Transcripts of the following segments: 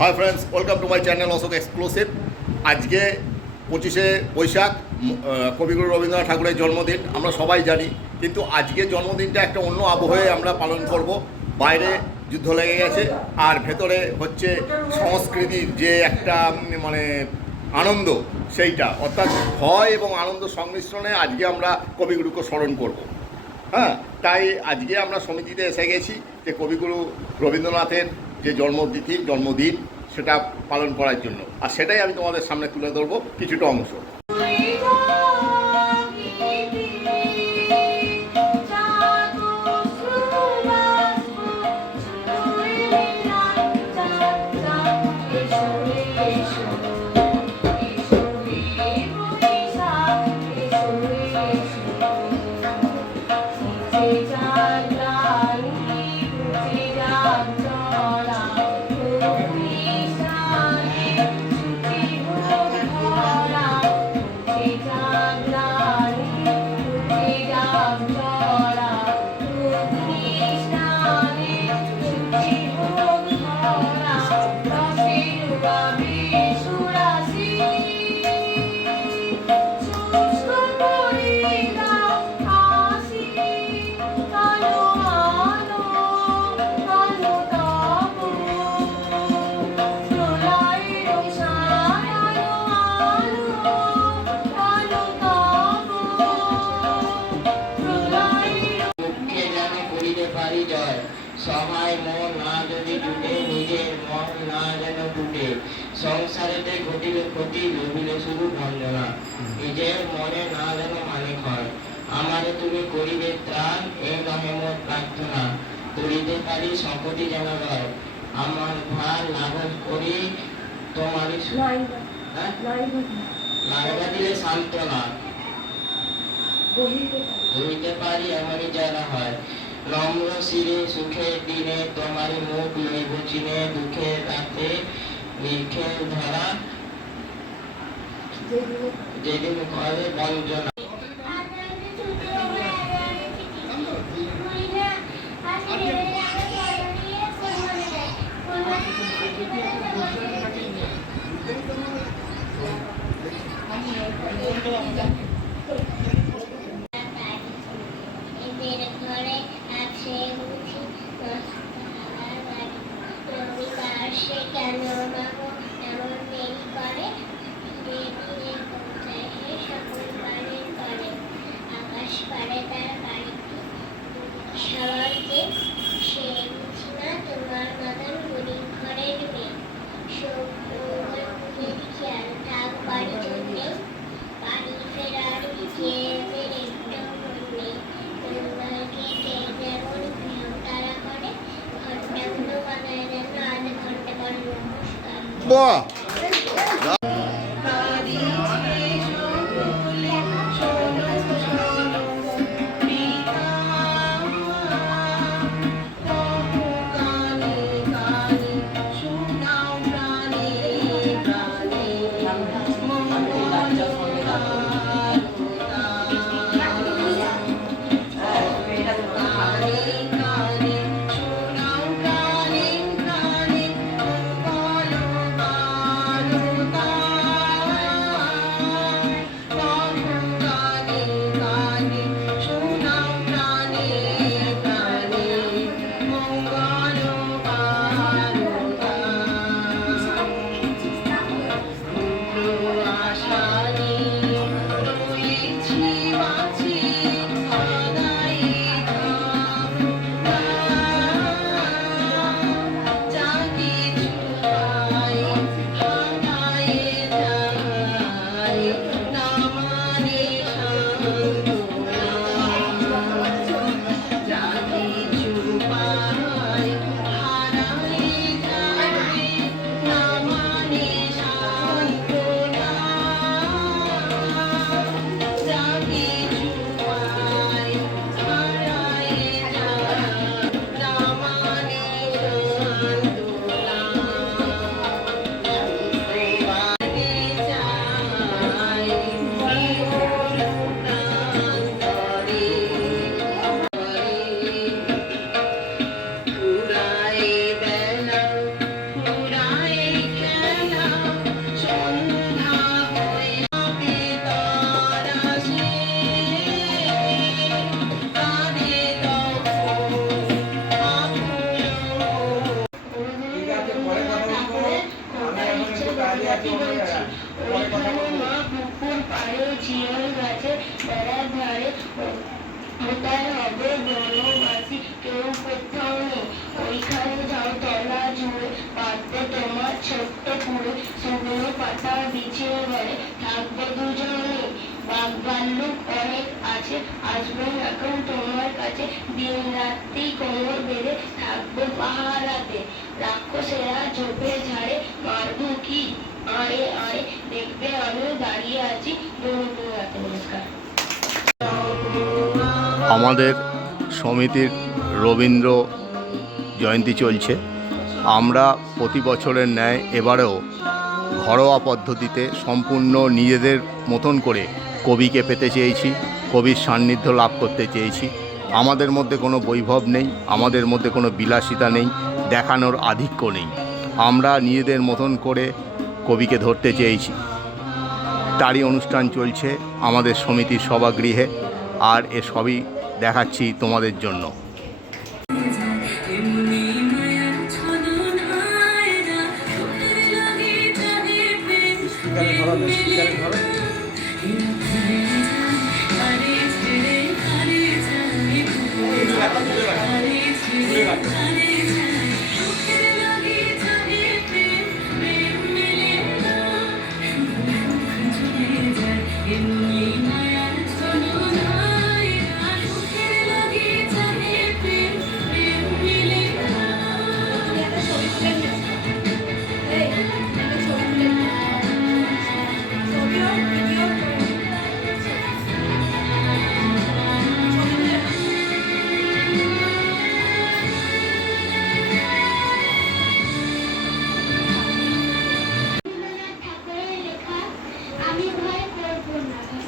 Hi friends welcome to my channel Ashok exclusive আজকে পঁচিশে বৈশাখ কবিগুরু রবীন্দ্রনাথ ঠাকুরের জন্মদিন, আমরা সবাই জানি। কিন্তু আজকে জন্মদিনটা একটা অন্য আবহে আমরা পালন করব। বাইরে যুদ্ধ লেগে গেছে, আর ভেতরে হচ্ছে সংস্কৃতির যে একটা মানে আনন্দ, সেইটা। অর্থাৎ ভয় এবং আনন্দ সংমিশ্রণে আজকে আমরা কবিগুরুকে স্মরণ করব। হ্যাঁ তাই আজকে আমরা সমিতিতে এসে গেছি যে কবিগুরু রবীন্দ্রনাথের যে জন্মতিথি, জন্মদিন, সেটা পালন করার জন্য। আর সেটাই আমি তোমাদের সামনে তুলে ধরবো কিছুটা অংশ। দুঃখে ক্ষতি ভেবিলে শুধু ভঞ্জনা। নিজের মনে না যেন মানে হয়। আমারে তুমি করিবে ত্রাণ এ নহে মোর প্রার্থনা। করিতে পারি সংকটি যেন রয় আমার ভার লাঘব করি তোমারই হ্যাঁ? দিলে সান্ত্বনা। পারি। এমনই যারা হয়। নম্র শিরে সুখের দিনে তোমার মুখ লইব চিনে দুঃখের রাতে ধরা। যেদিন করে বঞ্জনা। এদের নমস্কার আমাদের সমিতির রবীন্দ্র জয়ন্তী চলছে। আমরা প্রতি বছরের ন্যায় এবারেও ঘরোয়া পদ্ধতিতে সম্পূর্ণ নিজেদের মতন করে কবিকে পেতে চেয়েছি, কবির সান্নিধ্য লাভ করতে চেয়েছি। আমাদের মধ্যে কোনো বৈভব নেই, আমাদের মধ্যে কোনো বিলাসিতা নেই, দেখানোর আধিক্য নেই। আমরা নিজেদের মতন করে কবিকে ধরতে চেয়েছি। তারই অনুষ্ঠান চলছে আমাদের সমিতির সভাগৃহে, আর এ সবই দেখাচ্ছি তোমাদের জন্য।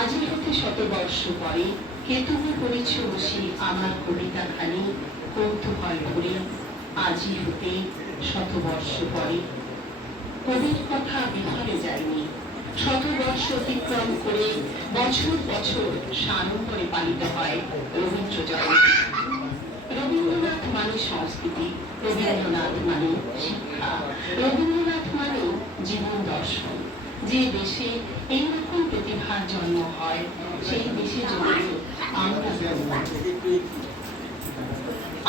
আজই হতে শতবর্ষ পরে কে তুমি করেছ বসে আমার কবিতা খানি কৌতূহল ভরে আজই হতে শতবর্ষ পরে কবির কথা বিফলে যায়নি শতবর্ষ অতিক্রম করে বছর বছর সাড়ম্বরে পালিত হয় রবীন্দ্র জয়ন্তী রবীন্দ্রনাথ মানে সংস্কৃতি রবীন্দ্রনাথ মানে শিক্ষা রবীন্দ্রনাথ মানে জীবন দর্শন। যে দেশে এইরকম প্রতিভার জন্ম হয় সেই দেশে আমরা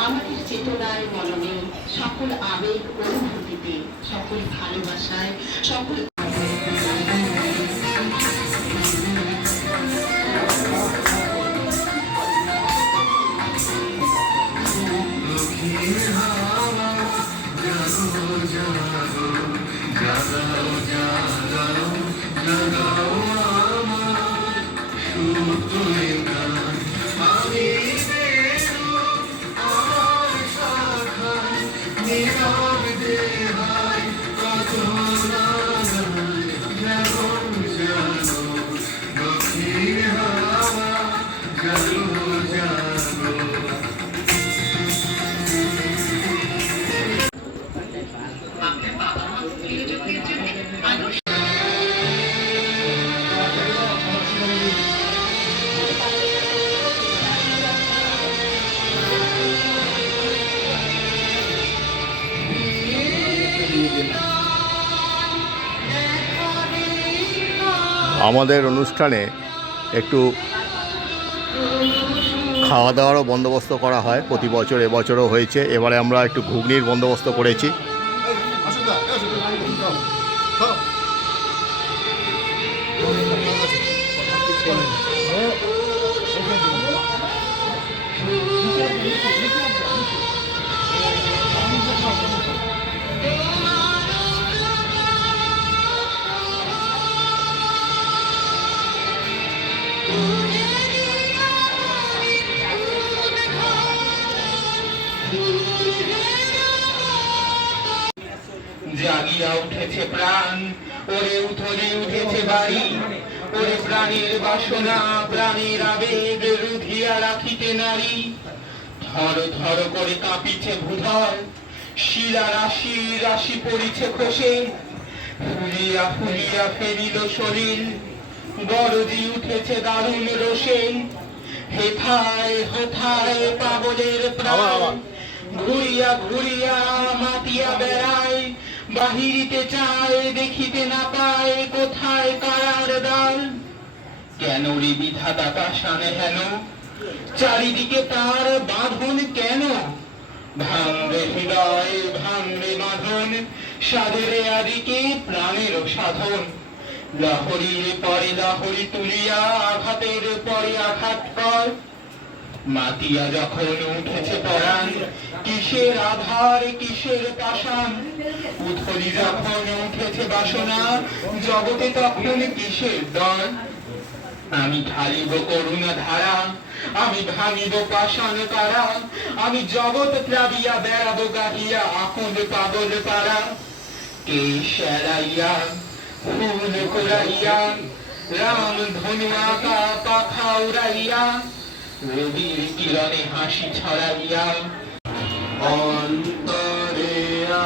আমাদের চেতনায় মননে সকল আবেগ অনুভূতিতে সকল ভালোবাসায় সকল আমাদের অনুষ্ঠানে একটু খাওয়া দাওয়ারও বন্দোবস্ত করা হয়। প্রতি বছর এবছরও হয়েছে। এবারে আমরা একটু ঘুগনির বন্দোবস্ত করেছি। উঠেছে প্রাণ ওরে উঠলে উঠেছে বাড়ি। ওরে প্রাণের বাসনা প্রাণের আবেগ রুধিয়া রাখিতে নারী। ধর ধর করে কাঁপিছে ভূধর শিলা রাশি রাশি পড়িছে খসে। ফুলিয়া ফুলিয়া ফেরিল শরীর গরজি উঠেছে দারুণ রোষে। হেথায় হেথায় পাগলের প্রাণ। ঘুরিয়া ঘুরিয়া মাতিয়া বেড়ায় বাহিরিতে চায়, দেখিতে না পায়, কোথায় কারার দ্বার? কেন রে বিধাতা পাশানে হেন? চারিদিকে তার বাঁধন কেন? ভাঙ্গে হৃদয় ভাঙ্গে বাঁধন, সাধরে আদিকে প্রাণের সাধন। লাহরির পরে লাহরি তুলিয়া আঘাতের পরে আঘাত কর। মাতিয়া যখন উঠেছে পরাণ, কিসের আধার, কিসের পাষাণ? উথলি যখন উঠেছে বাসনা, জগতে তখন কিসের দর আমি ঢালিব করুণা ধারা, আমি ভাঙিব পাষাণ তারা, আমি জগৎ প্লাবিয়া, বেড়াবো গাহিয়া আকন্দ পাগল পারা। কে সেরাইয়া ফুল কুড়াইয়া রাম ধনু আঁকা, পাখা উড়াইয়া রবির কিরণে হাসি ছড়াইয়া অন্তরে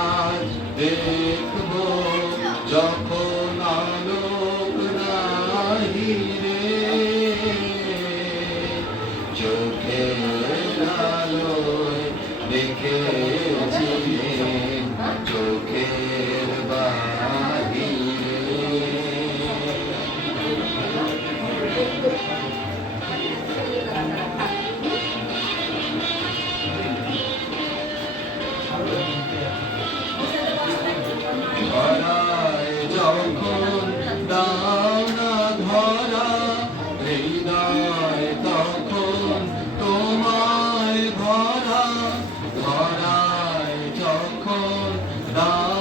আজ যখন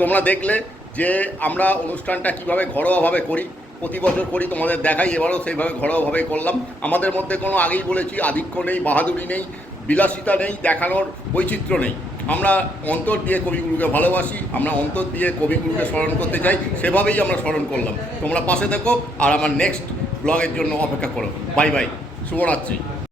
তোমরা দেখলে যে আমরা অনুষ্ঠানটা কীভাবে ঘরোয়াভাবে করি, প্রতি বছর করি, তোমাদের দেখাই, এবারও সেইভাবে ঘরোয়াভাবে করলাম। আমাদের মধ্যে কোনো আগেই বলেছি, আধিক্য নেই, বাহাদুরি নেই, বিলাসিতা নেই, দেখানোর বৈচিত্র্য নেই। আমরা অন্তর দিয়ে কবিগুরুকে ভালোবাসি, আমরা অন্তর দিয়ে কবিগুরুকে স্মরণ করতে চাই, সেভাবেই আমরা স্মরণ করলাম। তোমরা পাশে দেখো আর আমার নেক্সট ব্লগের জন্য অপেক্ষা করো। বাই বাই শুভরাত্রি।